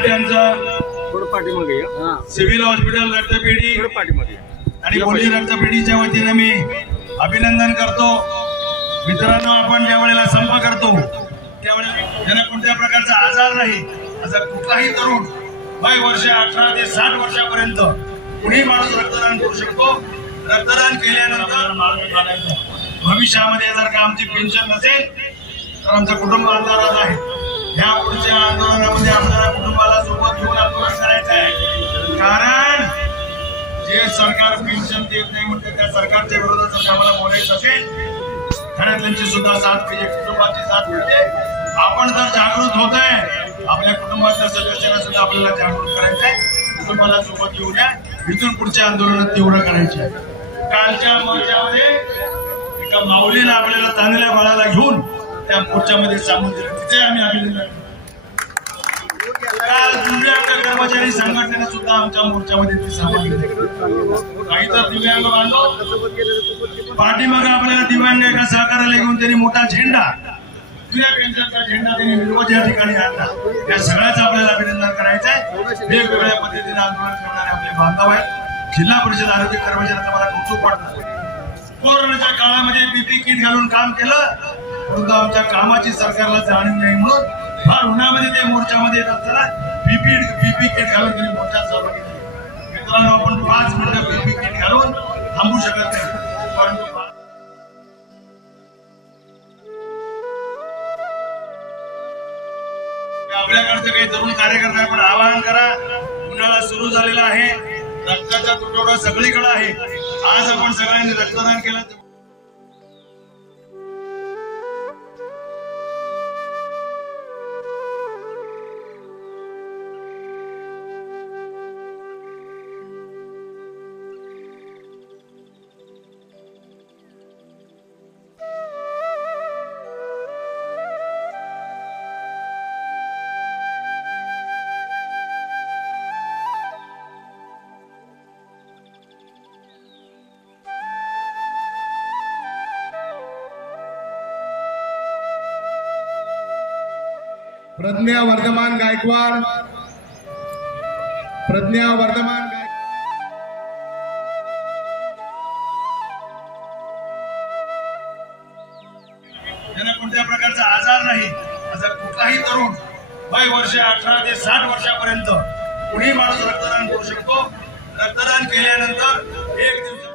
लाट यांचं civil hospital रक्तपेढी आणि पोलीस रक्तपेढीच्या वतीने मी अभिनंदन करतो। मित्रांनो, आपण ज्या वेळेला संप करतो त्यावेळेला ज्यांना कोणत्या प्रकारचा आजार नाही असा कुठलाही तरुण वय वर्ष 18 ते 60 वर्षापर्यंत कुणी माणूस रक्तदान करू शकतो। रक्तदान केल्यानंतर भविष्यामध्ये जर का आमची पेन्शन नसेल तर आमचं कुटुंब अंधारात आहे। या पुढच्या आंदोलनामध्ये आपल्याला कुटुंबाला सोबत घेऊन आंदोलन करायचं आहे, कारण जे सरकार पेन्शन देत नाही म्हणते त्या सरकारच्या विरोधात जर आम्हाला बोलायचं असेल, घरातल्यांची सुद्धा साथ पाहिजे, कुटुंबाची साथ पाहिजे। आपण जर जागृत होत आहे, आपल्या कुटुंबातल्या सदस्यांना सुद्धा आपल्याला जागृत करायचं आहे, कुटुंबाला सोबत घेऊन या, इथून पुढच्या आंदोलनात तीव्र करायचे आहे। कालच्या मोर्चामध्ये एका माऊलीला आपल्याला तांदळ्या बाळाला घेऊन त्या मोर्चामध्ये सामील केलं, तिथे आम्ही अभिनंदन। काल दिव्यांग कर्मचारी संघटनेने सुद्धा आमच्या मोर्चामध्ये ती सामील केली। काही तर दिव्यांग बांधव पाठीमागे आपल्याला दिव्यांग एका सहकार्याला घेऊन त्यांनी मोठा झेंडा, जुन्या पेन्शनचा झेंडा त्यांनी विरोध या ठिकाणी आणला। या सगळ्याचं आपल्याला अभिनंदन करायचं आहे। वेगवेगळ्या पद्धतीने आंदोलन करणारे आपले बांधव आहेत। जिल्हा परिषद आरोग्य कर्मचाऱ्यांचा मला कौतुक वाटतं। कोरोनाच्या काळामध्ये पीपी किट घालून काम केलं, परंतु आमच्या कामाची सरकारला जाणीव नाही म्हणून फार उन्हामध्ये ते मोर्चामध्ये येत असताना पीपी किट घालून त्यांनी मोर्चा सहभागी झाले। मित्रांनो, आपण 5 मिनिटं पीपी किट घालून थांबू शकत नाही, परंतु आपल्याकडचं काही तरुण कार्यकर्ता आपण आवाहन करा। उन्हाळा सुरू झालेला आहे, रक्ताचा तुटवडा सगळीकडे आहे। आज आपण सगळ्यांनी रक्तदान केलं। प्रज्ञा वर्धमान गायकवाड, ज्यांना कोणत्या प्रकारचा आजार नाही असा कुठलाही तरुण वय वर्ष 18 ते 60 वर्षापर्यंत कुणी माणूस रक्तदान करू शकतो। रक्तदान केल्यानंतर 1 दिवस